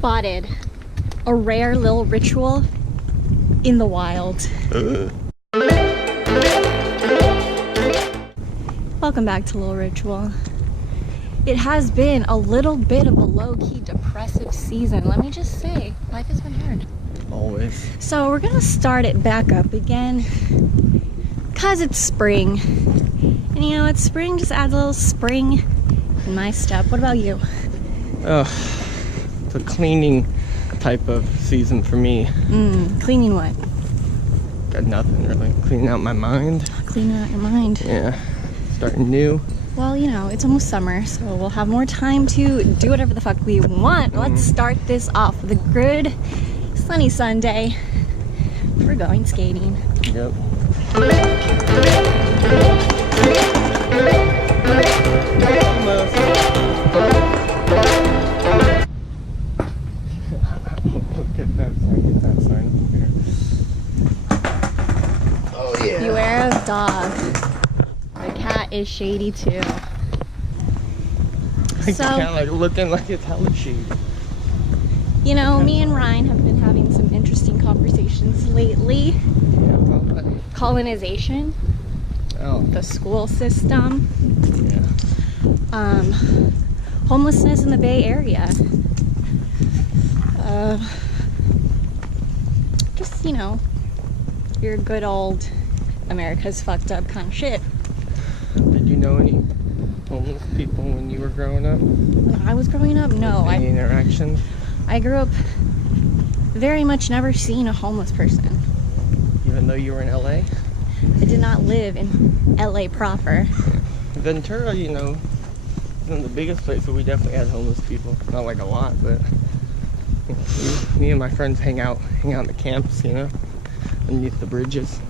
spotted a rare little ritual in the wild. Welcome back to Little Ritual. It has been a little bit of a low-key depressive season. Let me just say, life has been hard. Always. So we're gonna start it back up again because it's spring. And you know what? Spring just adds a little spring in my step. What about you? Oh, it's a cleaning type of season for me. Cleaning what? Got nothing really. Cleaning out my mind. Cleaning out your mind. Yeah. Starting new. Well, you know, it's almost summer, so we'll have more time to do whatever the fuck we want. Let's start this off with a good sunny Sunday. We're going skating. Yep. Get that sign up here. Oh yeah. Beware of dog. The cat is shady too. Like the cat, like looking like it's hella shady. You know, me and Ryne have been having some interesting conversations lately. Yeah, well, Colonization. oh. The school system. Yeah. Homelessness in the Bay Area. Just, you know, your good old America's fucked up kind of shit. Did you know any homeless people when you were growing up? When I was growing up, no. Any interactions? I grew up very much never seeing a homeless person. Even though you were in LA? I did not live in LA proper. Ventura, you know, isn't the biggest place, but we definitely had homeless people. Not like a lot, but you know, me and my friends hang out in the camps, you know, underneath the bridges.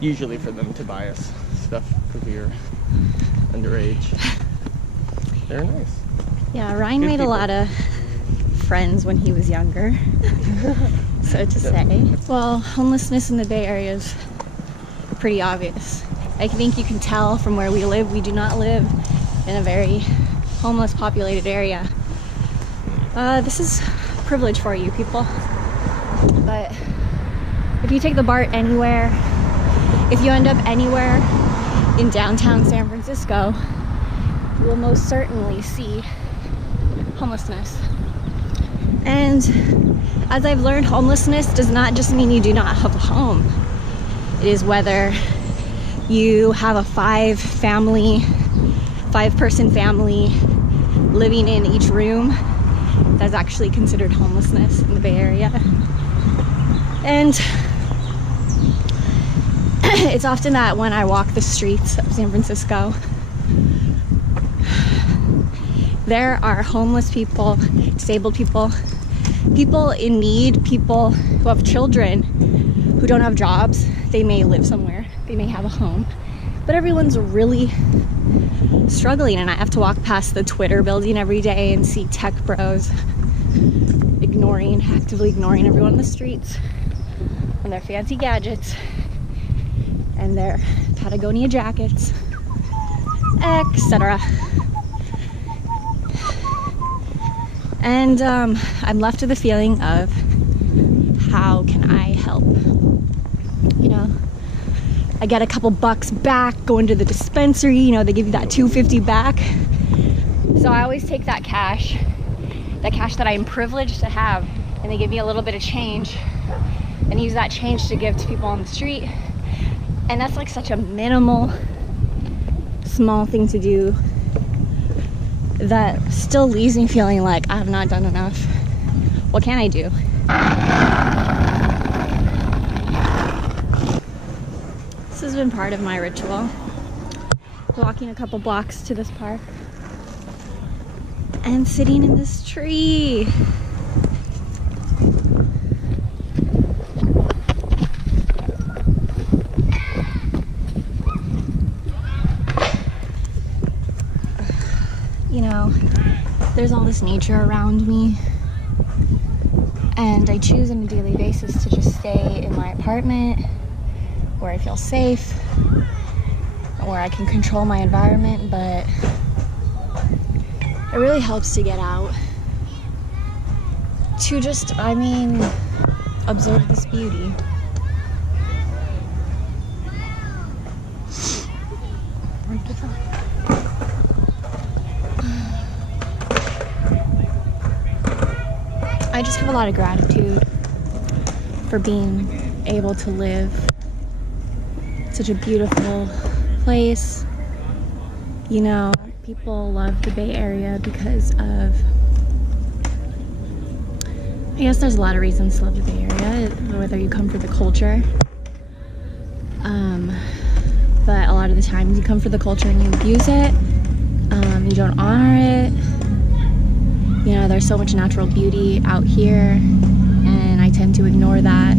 Usually for them to buy us stuff because we were underage. They're nice. Yeah, Ryne Good made people. a lot of friends when he was younger, so to say. Well, homelessness in the Bay Area is pretty obvious. I think you can tell from where we live. We do not live in a very homeless populated area. This is privilege for you people. But if you take the BART anywhere, if you end up anywhere in downtown San Francisco, you will most certainly see homelessness. And as I've learned, homelessness does not just mean you do not have a home. It is whether you have a five-person family living in each room. That's actually considered homelessness in the Bay Area. And it's often that when I walk the streets of San Francisco, there are homeless people, disabled people, people in need, people who have children who don't have jobs. They may live somewhere, they may have a home, but everyone's really struggling. And I have to walk past the Twitter building every day and see tech bros actively ignoring everyone in the streets and their fancy gadgets and their Patagonia jackets, etc. And I'm left with the feeling of, how can I help? You know, I get a couple bucks back going to the dispensary, you know, they give you that $2.50 back. So I always take that cash that I'm privileged to have, and they give me a little bit of change, and use that change to give to people on the street. And that's like such a minimal, small thing to do that still leaves me feeling like I have not done enough. What can I do? This has been part of my ritual. Walking a couple blocks to this park and sitting in this tree. You know, there's all this nature around me, and I choose on a daily basis to just stay in my apartment where I feel safe, where I can control my environment, but it really helps to get out to just, I mean, observe this beauty. I just have a lot of gratitude for being able to live such a beautiful place. You know, people love the Bay Area because of, I guess there's a lot of reasons to love the Bay Area, whether you come for the culture, but a lot of the times you come for the culture and you abuse it, you don't honor it. You know, there's so much natural beauty out here, and I tend to ignore that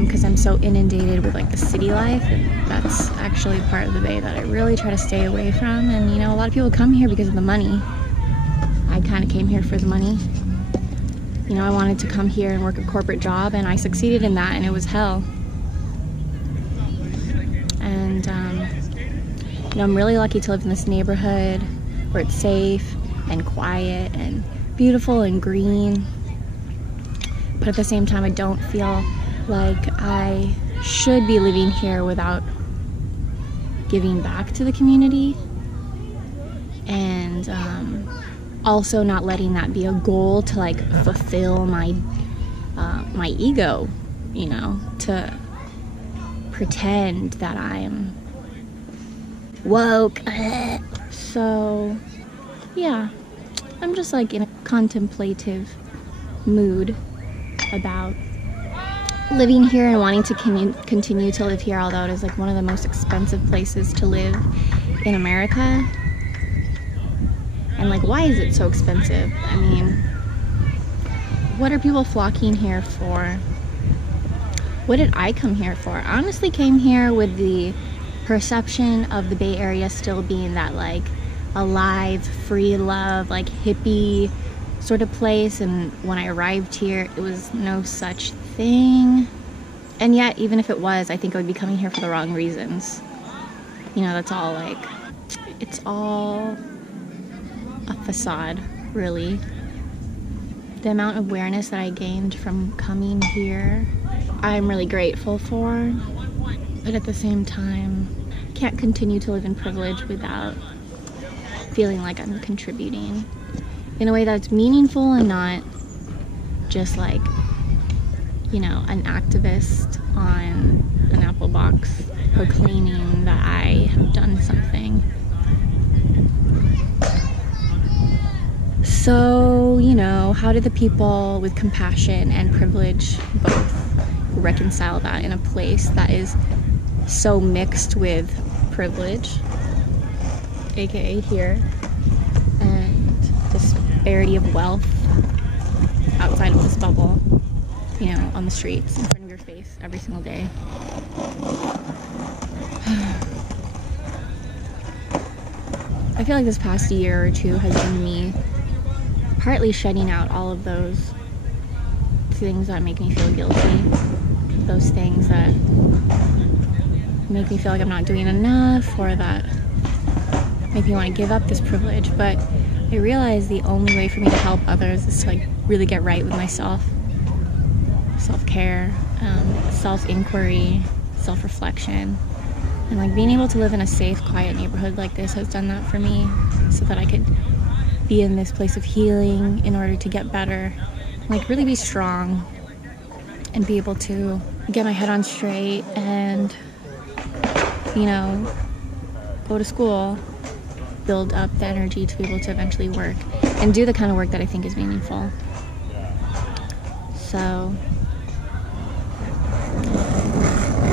because I'm so inundated with like the city life, and that's actually part of the Bay that I really try to stay away from. And you know, a lot of people come here because of the money. I kind of came here for the money. You know, I wanted to come here and work a corporate job, and I succeeded in that, and it was hell. And you know, I'm really lucky to live in this neighborhood where it's safe and quiet and beautiful and green, but at the same time I don't feel like I should be living here without giving back to the community, and also not letting that be a goal to like fulfill my my ego, you know, to pretend that I'm woke. So yeah, I'm just like in a contemplative mood about living here and wanting to continue to live here, although it is like one of the most expensive places to live in America. And like, why is it so expensive? I mean, what are people flocking here for? What did I come here for? I honestly came here with the perception of the Bay Area still being that like alive, free love, like hippie sort of place, and when I arrived here it was no such thing. And yet, even if it was, I think I would be coming here for the wrong reasons. You know, that's all like, it's all a facade, really. The amount of awareness that I gained from coming here, I'm really grateful for, but at the same time, I can't continue to live in privilege without feeling like I'm contributing in a way that's meaningful and not just like, you know, an activist on an apple box proclaiming that I have done something. So, you know, how do the people with compassion and privilege both reconcile that in a place that is so mixed with privilege, aka here, and disparity of wealth outside of this bubble, you know, on the streets in front of your face every single day? I feel like this past year or two has been me partly shedding out all of those things that make me feel guilty, those things that make me feel like I'm not doing enough, or that make me want to give up this privilege. But I realize the only way for me to help others is to like really get right with myself. Self-care, self-inquiry, self-reflection, and like being able to live in a safe, quiet neighborhood like this has done that for me, so that I could be in this place of healing in order to get better, like really be strong and be able to get my head on straight and, you know, go to school, build up the energy to be able to eventually work and do the kind of work that I think is meaningful. So,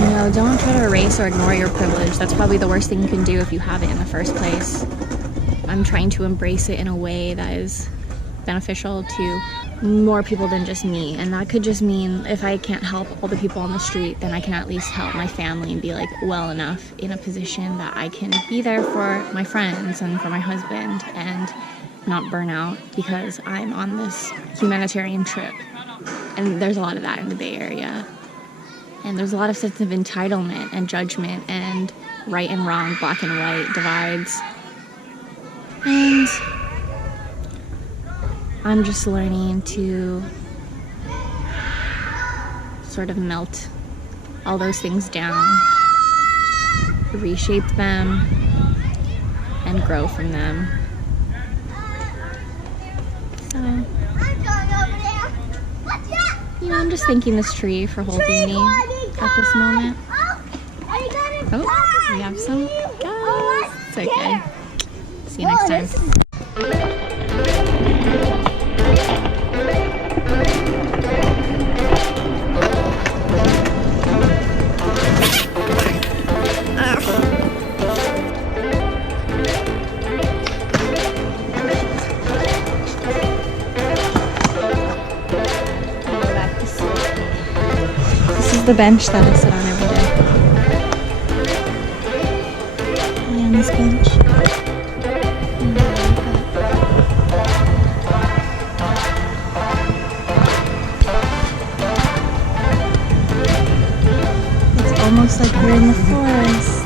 you know, don't try to erase or ignore your privilege. That's probably the worst thing you can do if you have it in the first place. I'm trying to embrace it in a way that is beneficial to more people than just me. And that could just mean if I can't help all the people on the street, then I can at least help my family and be like well enough in a position that I can be there for my friends and for my husband and not burn out because I'm on this humanitarian trip. And there's a lot of that in the Bay Area. And there's a lot of sense of entitlement and judgment and right and wrong, black and white divides. And I'm just learning to sort of melt all those things down, reshape them, and grow from them. So, you know, I'm just thanking this tree for holding me at this moment. Oh, we have some guys. It's okay. See you next time. This is the bench that I sit on every day. Lay on this bench. It's almost like we're in the forest.